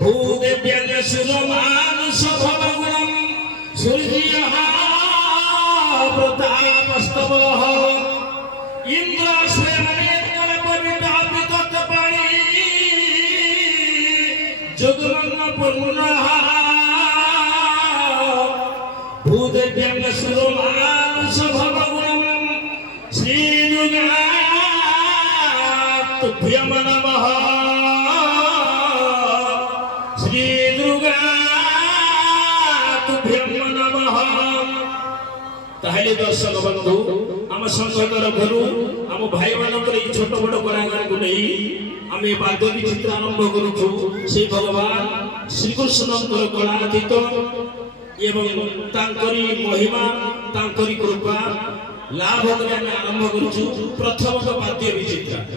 भूदेव्यं सुरमानुषभवगुणं सूर्यः प्रतापस्तवः इंद्र स्वयं जुगमंग पूर्णः भूदेव्यं सुरमानुषभवगुणं श्रीदुर्गास्तुभ्यं नमः श्रीदुर्गास्तुभ्यं नमः। ताहले दर्शक बंधु आम संघकर गुरु आम भाई मानकर छोट बड़ कलाकार को नहीं आम बाद्यवी चित्र आरंभ करुचु से भगवान श्रीकृष्णकर कलातीत एवं तांकरी महिमा तांकरी कृपा लाभ आरंभ करुचु प्रथम बाद्यवी चित्र।